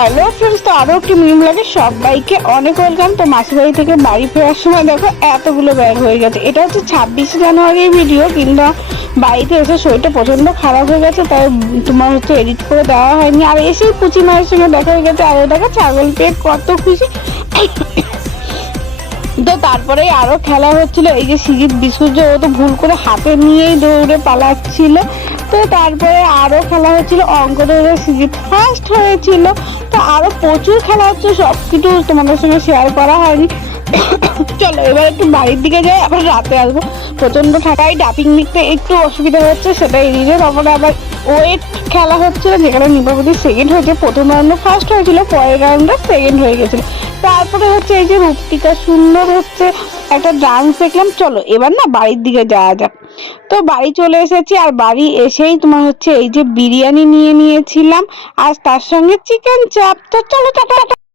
Hello friends, তো আরো একটি মিনি ব্লগে সবাইকে অনেক ওয়েলকাম। তো মাসির বাড়ি থেকে বাড়ি ফেরার সময় দেখো এতগুলো ব্যাগ হয়ে গেছে। এটা হচ্ছে 26 জানুয়ারির ভিডিও, কিন্তু বাড়িতে এসে শরীরটা প্রচন্ড খারাপ হয়ে গেছে, তাই তোমার হচ্ছে এডিট করে দেওয়া হয়নি। আর এসেই পুচি মায়ের সঙ্গে দেখা হয়ে গেছে, আর দেখো ছাগল পেয়ে কত খুশি। তো তারপরে আরো খেলা হচ্ছিল, এই যে সিজিত বিসূর্য, ও তো ভুল করে হাতে নিয়েই দৌড়ে পালাচ্ছিল। তো তারপরে আরো খেলা হচ্ছিল, অঙ্ক দৌড়ে সিজিত ফার্স্ট হয়েছিল। তো আরো প্রচুর খেলা হচ্ছে, সবকিছু তোমাদের সঙ্গে শেয়ার করা হয়নি। চলো এবার একটু বাড়ির দিকে যাই, আবার রাতে আসবো। প্রচন্ড ঠান্ডায় ডাপিং দিতে একটু অসুবিধা হচ্ছে, সেটাই এড়িয়ে। তারপরে আবার ওয়েট খেলা হচ্ছিল, যেখানে নিপাপতি সেকেন্ড হয়েছে। প্রথম রাউন্ডে ফার্স্ট হয়েছিল, পরের রাউন্ডে সেকেন্ড হয়ে গেছিল। তারপরে হচ্ছে এই যে রূপতিকা সুন্দর হচ্ছে একটা ডান্স দেখলাম। চলো এবার না বাড়ির দিকে যাওয়া যাক। তো বাড়ি চলে এসেছি, আর বাড়ি এসেই তোমার হচ্ছে এই যে বিরিয়ানি নিয়ে নিয়েছিলাম, আর তার সঙ্গে চিকেন চাপ। তো চলো টাটা।